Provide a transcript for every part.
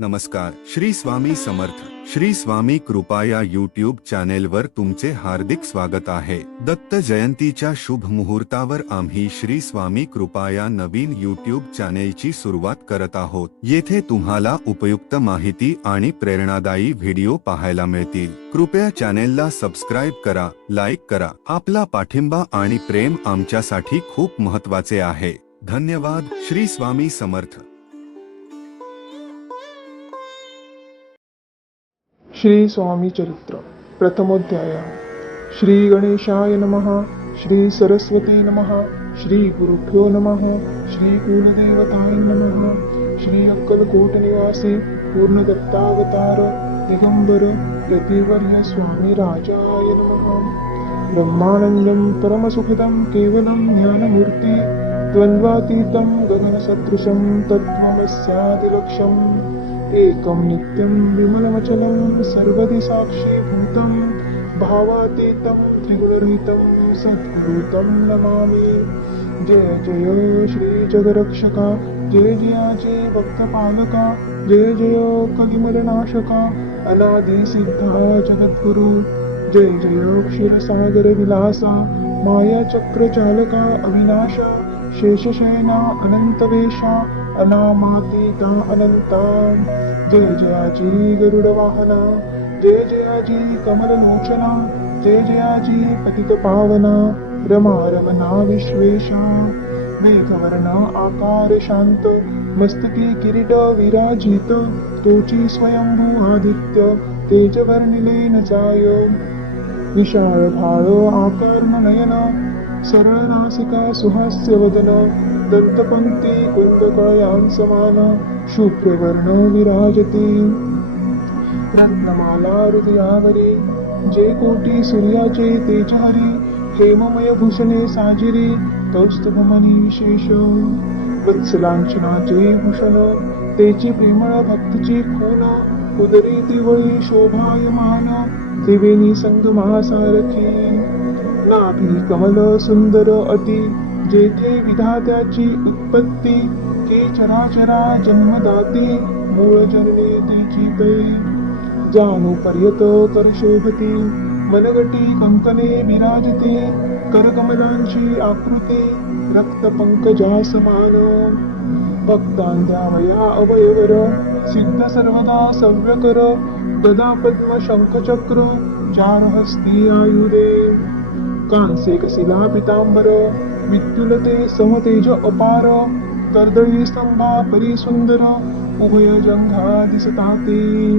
नमस्कार. श्री स्वामी समर्थ. श्री स्वामी कृपा या यूट्यूब चॅनेलवर तुमचे हार्दिक स्वागत आहे. दत्त जयंतीच्या शुभ मुहूर्तावर आम्ही श्री स्वामी कृपा या नवीन यूट्यूब चॅनेलची सुरुवात करत आहोत. येथे तुम्हाला उपयुक्त माहिती आणि प्रेरणादायी व्हिडिओ पाहायला मिळतील. कृपया चॅनेलला सबस्क्राईब करा, लाईक करा. आपला पाठिंबा आणि प्रेम आमच्यासाठी खूप महत्त्वाचे आहे. धन्यवाद. श्री स्वामी समर्थ. श्री स्वामी चरित्र प्रथमोध्याय. श्री गणेशाय नमः. श्री सरस्वती नमः. श्री गुरुभ्यो नमः. श्री कुलदेवताय नमः. श्री अक्कलकोट निवासी पूर्णदत्तावतार दिगंबर यतिवर्य स्वामी राजाय नमः. ब्रह्मानंदं परमसुखदं केवलं ज्ञानमूर्ति द्वन्द्वातीतं गगनसदृशं तत्त्वमस्यादिलक्ष्यम् एकं नित्यं विमलमचलं सर्वदि साक्षीभूतं भावातीतं त्रिगुणरहितं सद्गुरुतं नमामि. जय जय श्री जगरक्षका, जय जयाचे भक्तपालका, जय जय कलिमलनाशका, अनादि सिद्धा जगद्गुरु. जय जय क्षीरसागर विलासा, माया चक्र चालका अविनाशा, शेषशयना अनंतवेशा, अनामातीता अनंता. जय जयाजी गरुड वाहना, जय जयाजी कमललोचना, जय जयाजी पतित पावना, रमारमना विश्वेशा. मेघवर्ण आकार शांत, मस्तकी किरीट विराजित, तोची स्वयंभू आदित्य तेजवर्णिले न जाय. विशाळ भाळ आकर्ण नयन, सरळ नासिका सुहास्य वदन, दंतपंक्ती कुंदकळयांसमान, शुभ्रवर्ण विराजती. रत्नमाला हृदयावरी, जे कोटी सूर्याचे तेजहरी, हेममय भूषणे साजिरी, कौस्तुभमणी विशेष. वत्सलांचनाचे भूषण, तेची प्रेमळ भक्तीची खून, उदरी त्रिवळी शोभायमान, त्रिवेणी संगमासारखी. नाभी कमल सुंदर अति, जेथे विधात्याची उत्पत्ती, के चराचरा जन्मदाती, मूळ जन्मे तिची ते. जाणू पर्यत करशोभती, मनगटी कंकणे विराजते, करकमलांची आकृती, रक्तपंकजा समान. भक्तांद्यावया अवयवर, सिद्ध सर्वदा सव्यकर, गदा पद्म शंखचक्र, चार हस्ती आयुधे. कांसे कसिला पितांबर, विद्युलते समतेज अपार, कर्दळी स्तंभा परिसुंदर, उभय जंघा दिसताते.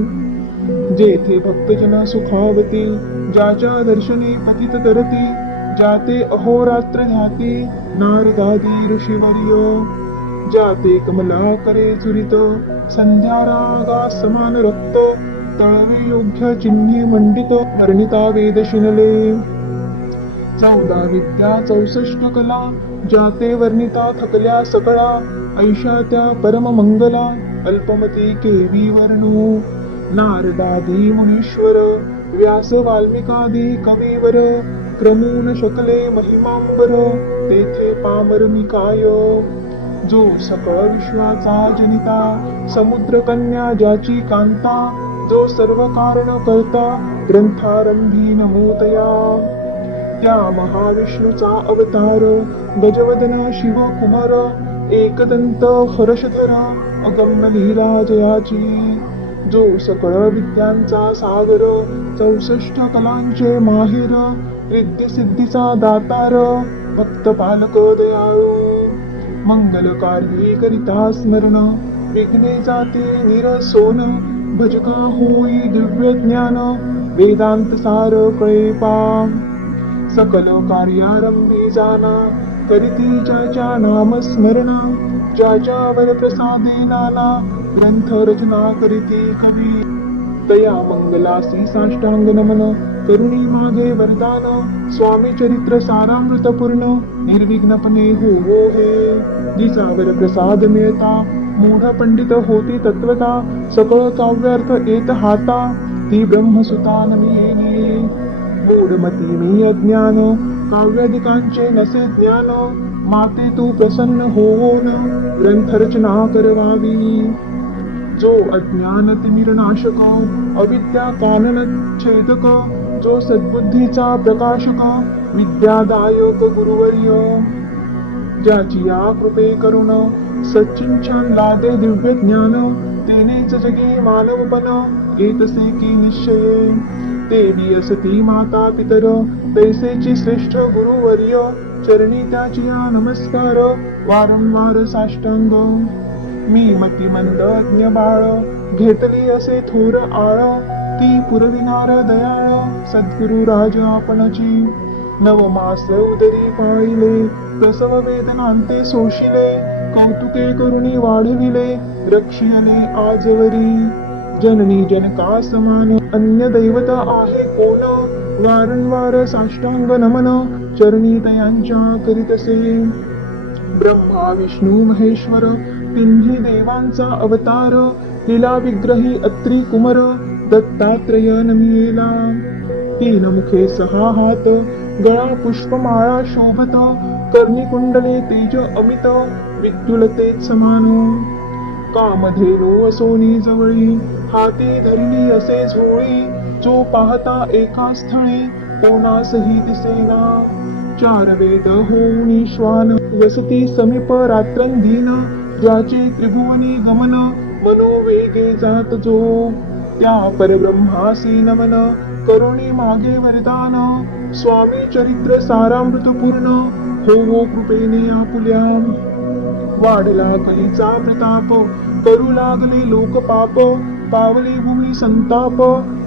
जेथे भक्तजन सुखावती, ज्याच्या दर्शनी पतित तरती, जाते अहोरात्र ध्याती नारदादी ऋषीवर्य. जाते कमला करे चुरित, संध्यारागा समान रक्त, तळवे योग्य चिन्हे मंडित, वर्णिता वेद शिनले. 14 विद्या 64 कला, जाते वर्णिता थकल्या सकळा, ऐशा त्या परम मंगला, अल्पमती केवी वर्णू. नारदादी मुनीश्वर, व्यास वाल्मिकादी कवीवर, क्रमून शकले महिमांबर, तेथे पामर निकाय. जो सकळ विश्वाचा जनिता, समुद्र कन्या ज्याची कांता, जो सर्व कारण करता, ग्रंथारंभी नमोतया. त्या महाविष्णूचा अवतार, गजवदन शिव कुमार, एकदंत हर्षधर, अगम्य लीला जयाची. जो सकळ विद्यांचा सागर, 64 कलांचे माहेर, रिद्धिसिद्धीचा दातार, भक्त पालक दयाळू. मंगलकार्यी करिता स्मरण, विघ्ने जाते निरसोन, भजका होई दिव्य ज्ञान, वेदांत सार कळेपा. सकल कार्यारंभी जाना, करीती ज्याच्या नामस्मरणा, ज्याच्यावर प्रसादे नाना, ग्रंथ रचना करीती कवी. तया मंगलासी साष्टांग नमन, करुणी मागे वरदान, स्वामी चरित्र सारामृतपूर्ण, निर्विघ्नपणे हो हे. जिसावर प्रसाद मिळता, मूढ पंडित होती तत्वता, सकळ काव्यार्थ येत हाता, ती ब्रह्मसुता नमियेने. मूढमती मी अज्ञान, काव्यादिकांचे नसे ज्ञान, माते तू प्रसन्न होऊन ग्रंथरचना करवावी. जो अज्ञान तिमिरनाशक अविद्या कानन छेदक जो सद्बुद्धीचा प्रकाशक विद्यादायक गुरुवर्य ज्याची या कृपे करुण सच्चिंछन लादे दिव्य ज्ञान तेनेच जगी मानवपण येतसे की निश्चये देवी असती माता पितर पैसेची श्रेष्ठ गुरुवर्य चरणी त्याची या नमस्कार वारंवार साष्टांग मी मतिमंद अज्ञ बाळ घेतली असे थोर आळ ती पुरविनार दयाळ सद्गुरु राज आपणची नवमास उदरी पाळिले प्रसव वेदनांते सोशिले कौतुके करुणी वाढविले रक्षिले आजवरी जननी जनका समान अन्य दैवत आहे कोण वारंवार साष्टांग नमन चरणी तयांच्या करीतसे ब्रह्मा विष्णू महेश्वर तिन्ही देवांचा अवतार लीला विग्रही अत्री कुमर दत्तात्रय नमियेला तीन मुखे सहा हात गळा पुष्पमाळा शोभत कर्णी कुंडले तेज अमित विद्युलतेत समान कामधेनु असोनी जवळी हाती धरली असे झोळी जो पाहता एका स्थळी कोणासही दिसेना चार वेद होऊनी श्वान वसती समीप रात्रंदीन ज्याचे त्रिभुवनी गमन मनोवेगे जात जो त्या परब्रह्मासी नमन करुणी मागे वरदान स्वामी चरित्र सारामृत पूर्ण हो कृपेने आपुल्या वाढला कलीचा प्रताप करू लागले लोक पाप पावले भूमी संताप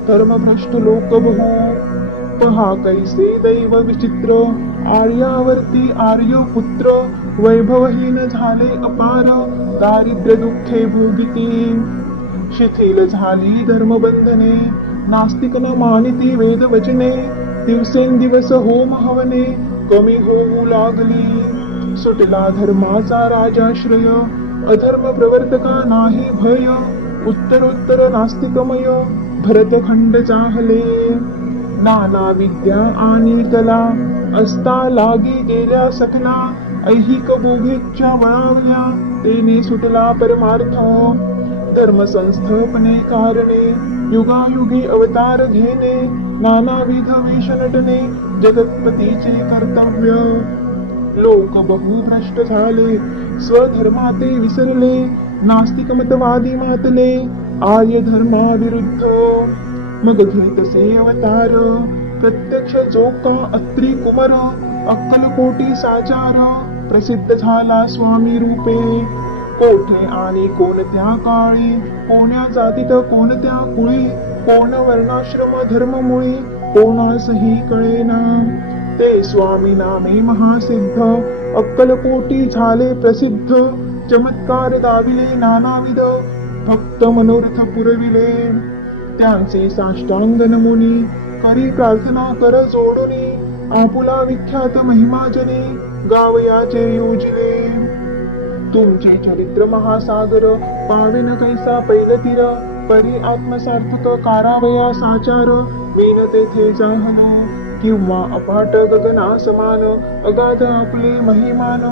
धर्मभ्रष्ट लोक बहु पहा कैसे दैव विचित्र आर्यावर्ती आर्य पुत्र वैभवहीन झाले अपार दारिद्र्य दुःखे भोगिती शिथिल झाली धर्मबंधने नास्तिक न मानिती वेद वचने दिवसेंदिवस होम हवने कमी होऊ लागली सुटला धर्माचा राजाश्रय अधर्म प्रवर्तका नाही भय उत्तरोत्तर नास्तिकमय भरतखंड चाहले नाना विद्या आणि कला असता लागी गेल्या सकला ऐहिक बोधेच्या वळावल्या तेने सुटला परमार्थ धर्म संस्थापने कारणे युगायुगी अवतार घेणे नानाविध वेश नटने जगतपतीचे कर्तव्य लोक बहु भ्रष्ट झाले स्वधर्माते विसरले नास्तिक मतवादी मातले आर्य धर्माविरुद्ध मग घेतसे अवतार प्रत्यक्ष जोका अत्री कुमर अक्कलकोटी साचार प्रसिद्ध झाला स्वामी रूपे कोठे आणि कोणत्या काळी कोण्या जातीत कोणत्या कुळी कोण वर्णाश्रम धर्ममुळी कोणासही कळेना ते स्वामी नामे महासिद्ध अक्कलकोटी झाले प्रसिद्ध चमत्कार दाविले नानाविध भक्त मनोरथ पुरविले त्यांचे साष्टांग नमुनी करी प्रार्थना कर जोडुनी आपुला विख्यात महिमाजने गावयाचे योजिले तुमचे चरित्र महासागर पावेन कैसा पैलतीर परी आत्मसार्थक कारावया साचार वीन तेथे जाहलो किंवा अपाट गगना समान अगाध आपले महिमान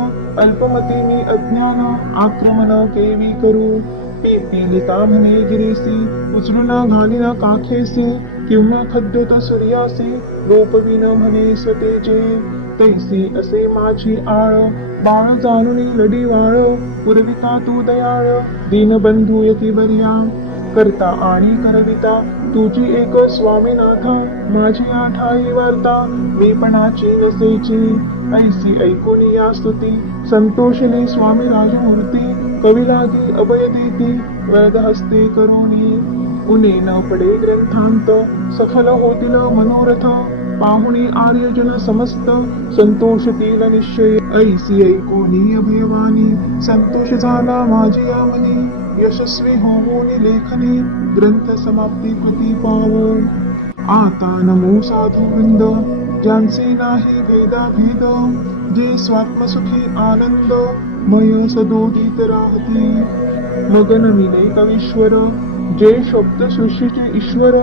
अल्पमती मी अज्ञान आक्रमण केवी करू पिपीलिका म्हणे गिरीसी उचलून घालीन काखेसी किंवा खद्योत सूर्यासी लोपविन म्हणे स्वतेजे तैसी असे माझी आळ बाळ जाणुनी लढी वाळ पुरविता तू दयाळ दीनबंधू यती बर्या करता आणि करविता तुझी एक स्वामीनाथा माझी आठाई वार्ता मीपणाची नसेची ऐसी ऐकून या स्तुती संतोषली स्वामी राजमूर्ती कवी लागी अभय देती वरद हस्ते करोनी उने न पडे ग्रंथांत सफल होतील मनोरथ पाहुणी आर्यजन समस्त संतोषतील निश्चय ऐसी ऐकोनी अभयवानी संतोष झाला माझी यामनी यशस्वी होऊन लेखनी ग्रंथ समाप्ती कृती पाव आता नमो साधू वृंद ज्यांचे नाही भेदाभेद जे स्वात्मसुखी आनंद मय सदोदित राहती मग नमिले कवीश्वर जे शब्द सृष्टीचे ईश्वर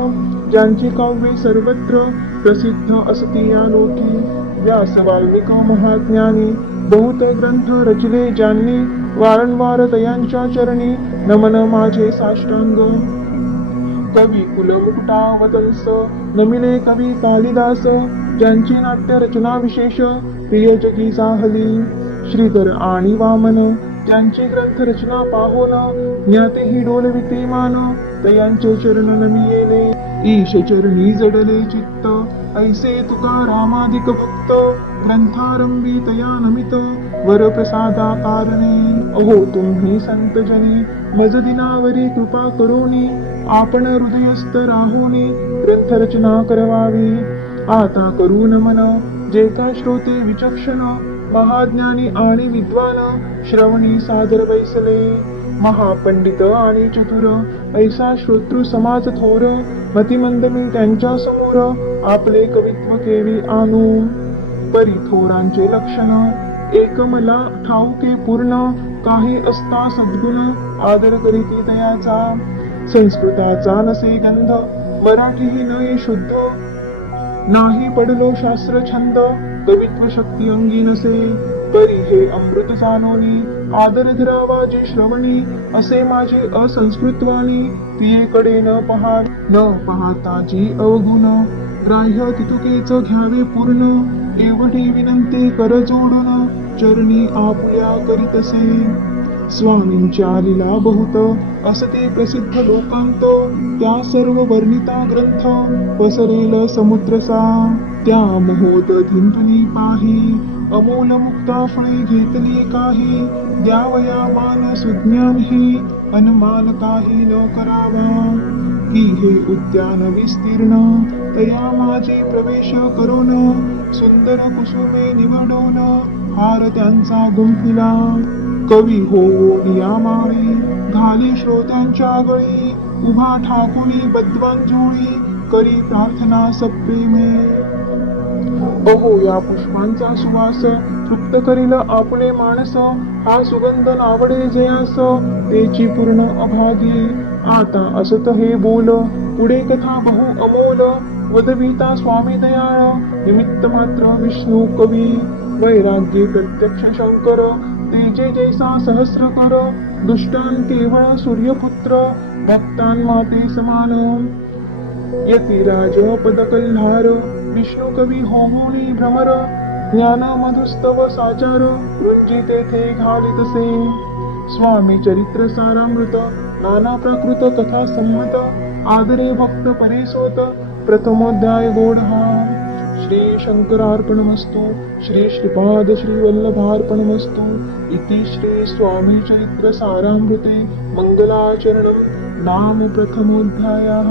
ज्यांची काव्ये सर्वत्र प्रसिद्ध असती या लोकी व्यास वाल्मिक महाज्ञानी बहुत ग्रंथ रचले ज्यांनी वारंवार तयांच्या चरणी नमन माझे साष्टांग. कवी कुलमुकुटावतंस नमिले कवी कालिदास, ज्यांची नाट्य रचना विशेष प्रिय जगी साहली. श्रीधर आणि वामन त्यांची ग्रंथ रचना पाहोन, ज्ञातेही डोलविते मान, तयांचे चरण नमिलेले ईश चरणी जडले चित्त. ऐसे तुकारामादिक भक्त ग्रंथारंभी तया नमित, वर प्रसादा कारणे. अहो तुम्ही संत जनी मज दिनावरी कृपा करोनी, आपण हृदयस्थ राहोनी ग्रंथरचना करवावी. आता करू नमन जे का श्रोते विचक्षण, महाज्ञानी आणि विद्वान श्रवणी सादर बैसले. महापंडित आणि चतुर ऐसा श्रोतृ समाज थोर, मतिमंद मी त्यांच्या समोर आपले कवित्व केवी आणू. परी थोरांचे लक्षण एक मला ठाऊके पूर्ण, काही असता सद्गुण आदर करीती तयाचा. संस्कृताचा नसे गंध मराठीही नये शुद्ध, नाही पडलो शास्त्र छंद कवित्व शक्ती अंगी नसे. परी हे अमृत जानोनी आदर धरावा जे श्रवणी, असे माझे असंस्कृतवाणी तियेकडे न पाहता जी अवगुण. ग्राह्य तितुकेच घ्यावे पूर्ण, एवढी विनंती कर जोडून चरणी आपुल्या करीतसे. स्वामींच्या लीला बहुत असते प्रसिद्ध लोकांत, त्या सर्व वर्णिता ग्रंथ पसरेल समुद्रसा. त्या महोत धिंतुनी पाही अमोल मुक्ता फळे घेतली काही, द्यावया मान सुज्ञान ही अनमाल काही न करावा. की हे उद्यान विस्तीर्ण तया माझी प्रवेश करून, सुंदर कुसुमे निवडून हार त्यांचा गुंफिला. कवी होऊन या माळी घाली श्रोत्यांच्या गळी, उभा ठाकुनी बद्वांजोळी करी प्रार्थना सप्रेमे. अहो या पुष्पांचा सुवास तृप्त करील आपले मानस, हा सुगंध नावडे जयास तेची पूर्ण अभागी. आता असत हे बोल पुढे कथा बहु अमोल, वदविता स्वामी दयाळ निमित्त मात्र विष्णू कवी. वैराग्ये प्रत्यक्ष शंकर तेजे जैसा सहस्र कर, दुष्टान केवळ सूर्यपुत्र भक्तान माते समान. यतिराज पद कल्हार विष्णू कवी होमोनी भ्रमर, ज्ञान मधुस्तव साचार रुंजी तेथे घालितसे. स्वामी चरित्र सारामृत नाना प्राकृत कथा संमत, आदरे भक्त परेसोत प्रथमोध्याय गोड हा. श्री शंकरार्पणमस्तु. श्री श्रीपाद श्री वल्लभार्पणमस्तु. इति श्री स्वामी चरित्र सारामृते मंगलाचरणं नाम प्रथमोध्यायः.